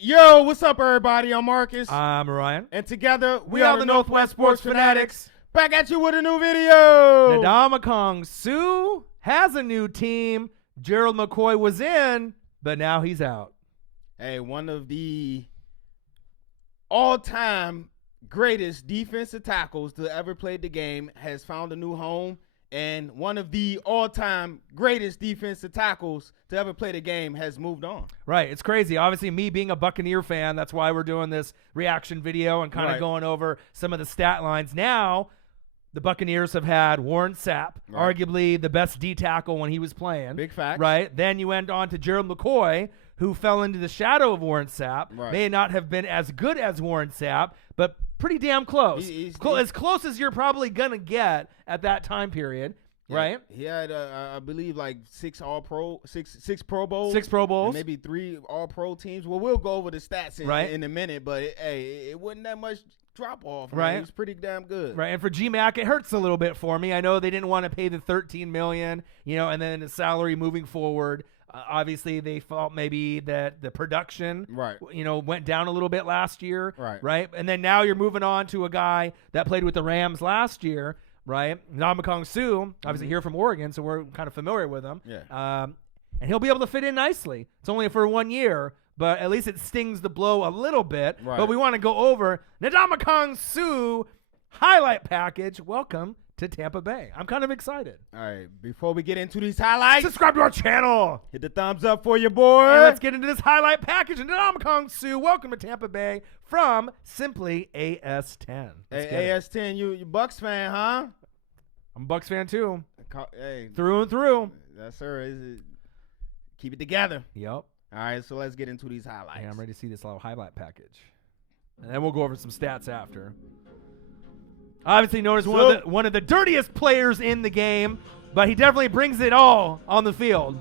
Yo, what's up, everybody? I'm Marcus. I'm Ryan. And together, We are the Northwest Sports Fanatics. Back at you with a new video. Ndamukong Suh has a new team. Gerald McCoy was in, but now he's out. Hey, one of the all-time greatest defensive tackles to ever play the game has found a new home. And one of the all-time greatest defensive tackles to ever play the game has moved on. Right. It's crazy. Obviously, me being a Buccaneer fan, that's why we're doing this reaction video and kind of going over some of the stat lines. Now, the Buccaneers have had Warren Sapp, arguably the best D tackle when he was playing. Big fact. Right. Then you went on to Gerald McCoy, who fell into the shadow of Warren Sapp. Right. May not have been as good as Warren Sapp, but pretty damn close. As close as you're probably going to get at that time period. Yeah, right? He had, I believe, like six Pro Bowls. 6 Pro Bowls. Maybe 3 All-Pro teams. Well, we'll go over the stats in a minute, but it wasn't that much drop-off. Right. It was pretty damn good. Right, and for G-Mac, it hurts a little bit for me. I know they didn't want to pay the $13 million, and then the salary moving forward. Obviously, they felt maybe that the production, went down a little bit last year. Right. And then now you're moving on to a guy that played with the Rams last year. Right, Ndamukong Suh, obviously here from Oregon, so we're kind of familiar with him. Yeah. And he'll be able to fit in nicely. It's only for 1 year, but at least it stings the blow a little bit. Right. But we want to go over Ndamukong Suh highlight package. Welcome to Tampa Bay. I'm kind of excited. All right, before we get into these highlights, subscribe to our channel. Hit the thumbs up for your boy. And let's get into this highlight package. Ndamukong Suh, welcome to Tampa Bay from Simply AS10. Hey, AS10, you Bucks fan, huh? I'm a Bucks fan too. Hey, through and through. Yes, sir. Keep it together. Yep. All right, so let's get into these highlights. Yeah, I'm ready to see this little highlight package. And then we'll go over some stats after. Obviously known as one of the dirtiest players in the game, but he definitely brings it all on the field.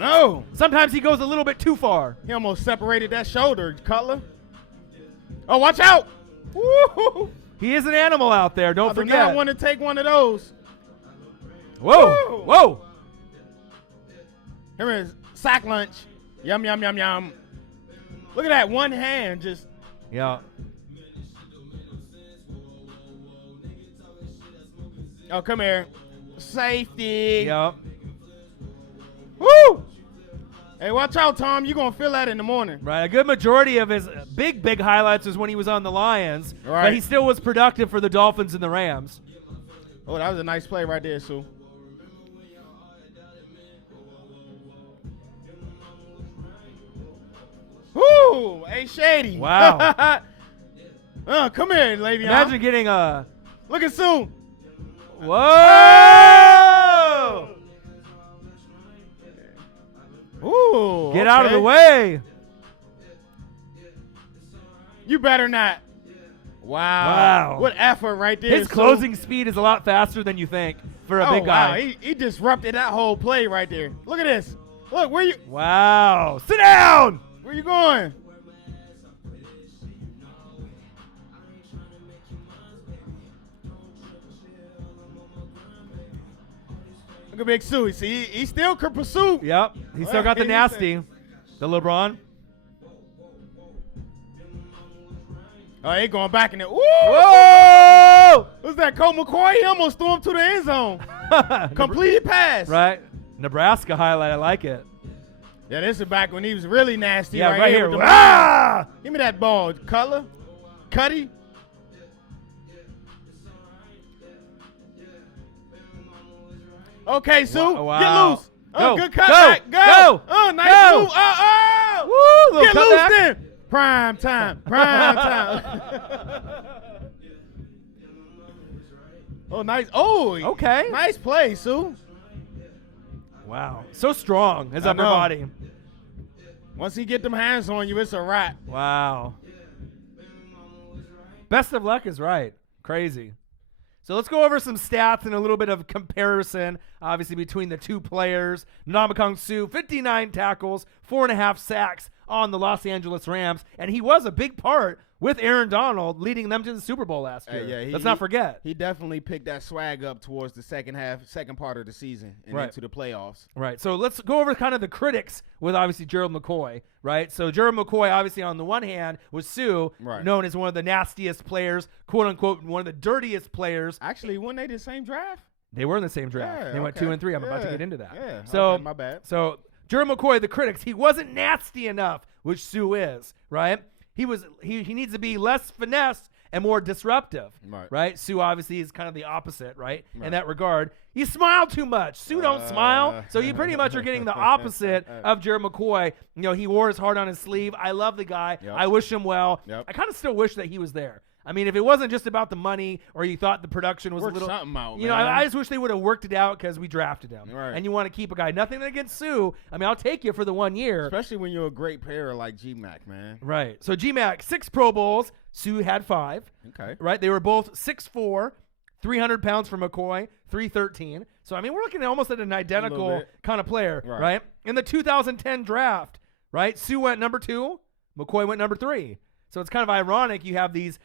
Oh. Sometimes he goes a little bit too far. He almost separated that shoulder, Cutler. Oh, watch out. Woo-hoo. He is an animal out there. Don't forget. I want to take one of those. Whoa. Woo. Whoa. Here is sack lunch. Yum, yum, yum, yum. Look at that. One hand just. Yeah. Oh, come here. Safety. Yep. Woo! Hey, watch out, Tom. You're going to feel that in the morning. Right. A good majority of his big highlights was when he was on the Lions. Right. But he still was productive for the Dolphins and the Rams. Oh, that was a nice play right there, Sue. Woo! Hey, Shady. Wow. Come here, Le'Veon. Imagine getting a... Look at Sue. Whoa! Ooh, Get out of the way. You better not. Wow. What effort right there. His closing speed is a lot faster than you think for a big guy. Wow. He disrupted that whole play right there. Look at this. Look, where you? Wow. Sit down. Where you going? Look at Big Sue. See, he still could pursue. Yep. He still got the nasty. The LeBron. Oh, he going back in there. Ooh! Whoa! What's that, Colt McCoy? He almost threw him to the end zone. Completed pass. Right. Nebraska highlight. I like it. Yeah, this is back when he was really nasty. Yeah, right here. Give me that ball, Cutler. Cuddy. Okay, Sue. Wow. Get loose. Go. Good cutback. Go. Go. Nice Go. move. Woo, Get loose cutback. then. Prime time. Prime time. Oh, nice. Oh, okay. Nice play, Sue. Wow. So strong. His upper body. Once he get them hands on you, it's a wrap. Wow. Best of luck is right. Crazy. So let's go over some stats and a little bit of comparison. obviously, between the two players. Ndamukong Suh, 59 tackles, 4.5 sacks on the Los Angeles Rams, and he was a big part with Aaron Donald leading them to the Super Bowl last year. Let's not forget. He definitely picked that swag up towards the second part of the season and into the playoffs. Right. So let's go over kind of the critics with obviously Gerald McCoy, right? So Gerald McCoy, obviously on the one hand, was Suh, known as one of the nastiest players, quote unquote, one of the dirtiest players. Actually, weren't they the same draft? They were in the same draft. Yeah, they went 2 and 3. I'm about to get into that. Yeah. So my bad. So Gerald McCoy, the critics, he wasn't nasty enough, which Suh is, right? He needs to be less finesse and more disruptive, right? Suh obviously is kind of the opposite, right? In that regard. He smiled too much. Suh don't smile, so you pretty much are getting the opposite of Gerald McCoy. You know, he wore his heart on his sleeve. I love the guy. I wish him well. I kind of still wish that he was there. I mean, if it wasn't just about the money or you thought the production was a little, something out, you know, I just wish they would have worked it out because we drafted him. And you want to keep a guy. Nothing against Suh. I mean, I'll take you for the 1 year. Especially when you're a great player like G-Mac, man. Right. So G-Mac, 6 Pro Bowls. Suh had 5. Okay. Right. They were both 6'4", 300 pounds for McCoy, 313. So, I mean, we're looking almost at an identical kind of player, right? In the 2010 draft, right, Suh went number 2, McCoy went number 3. So it's kind of ironic you have these,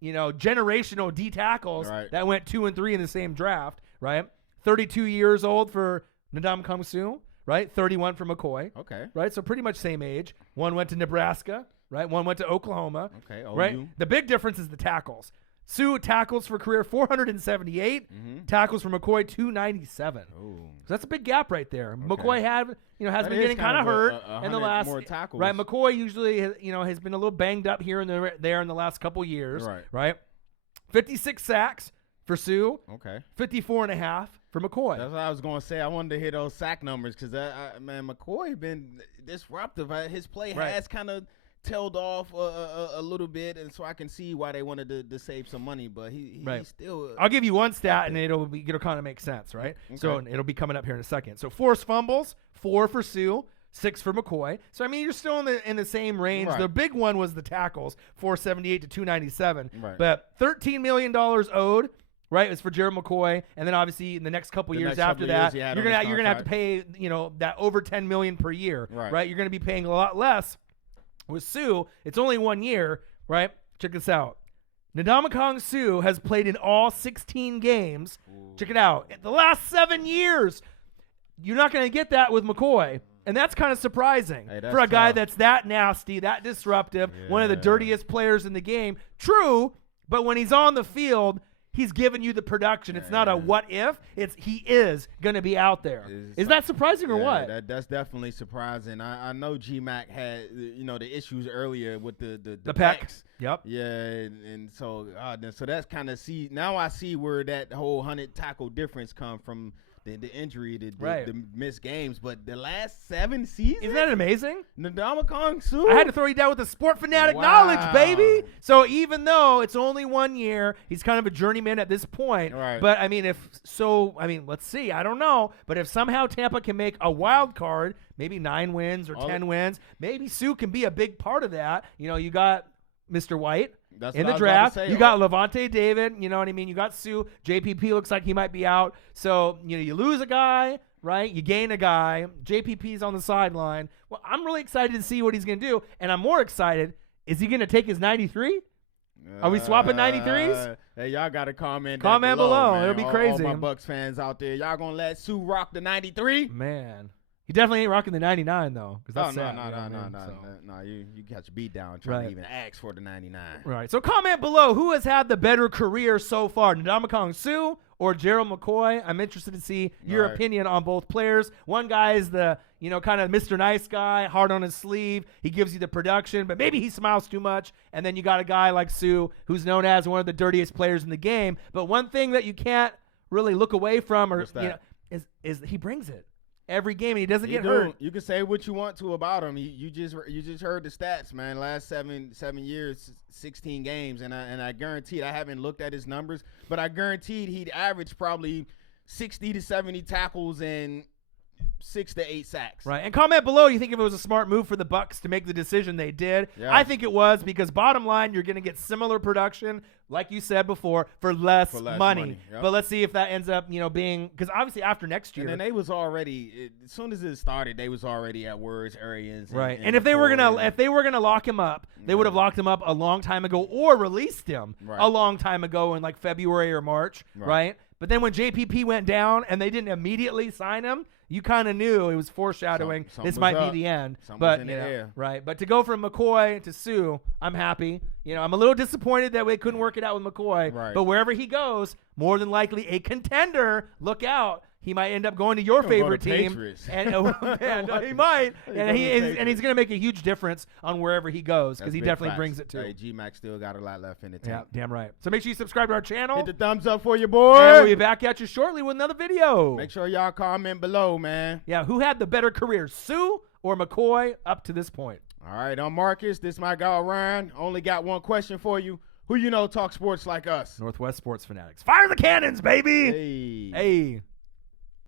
you know, generational D tackles that went 2 and 3 in the same draft, right? 32 years old for Ndamukong Suh, right? 31 for McCoy. Okay. Right? So pretty much same age. One went to Nebraska, right? One went to Oklahoma. Okay. Right? The big difference is the tackles. Suh tackles for career 478, tackles for McCoy 297. So that's a big gap right there. McCoy has been getting kind of hurt in the last more tackles. Right, McCoy usually has been a little banged up here and there in the last couple years. Right. 56 sacks for Suh. Okay. 54.5 for McCoy. That's what I was going to say. I wanted to hit those sack numbers because man, McCoy been disruptive. His play has kind of tailed off a little bit, and so I can see why they wanted to save some money, but he still I'll give you one stat and it'll kind of make sense, right? So it'll be coming up here in a second. So forced fumbles, 4 for Suh, 6 for McCoy. So I mean, you're still in the same range. The big one was the tackles, 478 to 297. But $13 million owed. Right, it was for Gerald McCoy, and then obviously in the next couple years after that, you're gonna have to pay that over $10 million per year. Right, you're gonna be paying a lot less. With Suh, it's only 1 year, right? Check this out. Ndamukong Suh has played in all 16 games. Check it out. In the last 7 years, you're not going to get that with McCoy. And that's kind of surprising for a guy that's that nasty, that disruptive, one of the dirtiest players in the game. True, but when he's on the field, he's giving you the production. It's not a what if. It's he is going to be out there. Is that surprising or what? That's definitely surprising. I know G-Mac had the issues earlier with the pecs. Yep. Yeah, and so that's kind of now I see where that whole 100 tackle difference come from. The injury, the missed games, but the last 7 seasons. Isn't that amazing? Ndamukong Suh. I had to throw you down with the sport fanatic knowledge, baby. So even though it's only 1 year, he's kind of a journeyman at this point. But I mean, let's see. I don't know, but if somehow Tampa can make a wild card, maybe 9 wins or 10 wins, maybe Suh can be a big part of that. You got Mr. White. In the draft, you got Levante David, you know what I mean? You got Suh. JPP looks like he might be out. So, you lose a guy, right? You gain a guy. JPP's on the sideline. Well, I'm really excited to see what he's going to do. And I'm more excited, is he going to take his 93? Are we swapping 93s? Hey, y'all got to comment below. Man. It'll be crazy. All my Bucs fans out there, y'all going to let Suh rock the 93? Man. He definitely ain't rocking the 99 though, because that's sad. No. You got your beat down trying to even ask for the 99. Right. So comment below who has had the better career so far, Ndamukong Suh or Gerald McCoy. I'm interested to see your opinion on both players. One guy is the kind of Mr. Nice guy, hard on his sleeve. He gives you the production, but maybe he smiles too much. And then you got a guy like Suh, who's known as one of the dirtiest players in the game. But one thing that you can't really look away from, is he brings it. Every game, and he doesn't get hurt. You can say what you want to about him. You just heard the stats, man. Last 7 years, 16 games, and I guaranteed, I haven't looked at his numbers, but I guaranteed he'd average probably 60 to 70 tackles and 6 to 8 sacks. Right. And comment below, you think if it was a smart move for the Bucs to make the decision they did. Yeah. I think it was, because bottom line, you're going to get similar production, like you said before, for less money. Yep. But let's see if that ends up, being, because obviously after next year. And then they was already, as soon as it started, they was already at Words, Arians. Right. And if they were going to lock him up, they would have locked him up a long time ago or released him a long time ago in like February or March. Right. But then when JPP went down and they didn't immediately sign him, you kind of knew it was foreshadowing. This might be the end. But right. But to go from McCoy to Suh, I'm happy. I'm a little disappointed that we couldn't work it out with McCoy. Right. But wherever he goes, more than likely a contender. Look out. He might end up going to your favorite team, and he might, and he's going to make a huge difference on wherever he goes, because he definitely brings it too. Hey, G-Mac still got a lot left in the tank. Yeah, damn right. So make sure you subscribe to our channel. Hit the thumbs up for your boy. And we'll be back at you shortly with another video. Make sure y'all comment below, man. Yeah, who had the better career, Suh or McCoy up to this point? All right, I'm Marcus. This is my guy Ryan. Only got one question for you. Who talk sports like us? Northwest Sports Fanatics. Fire the cannons, baby. Hey.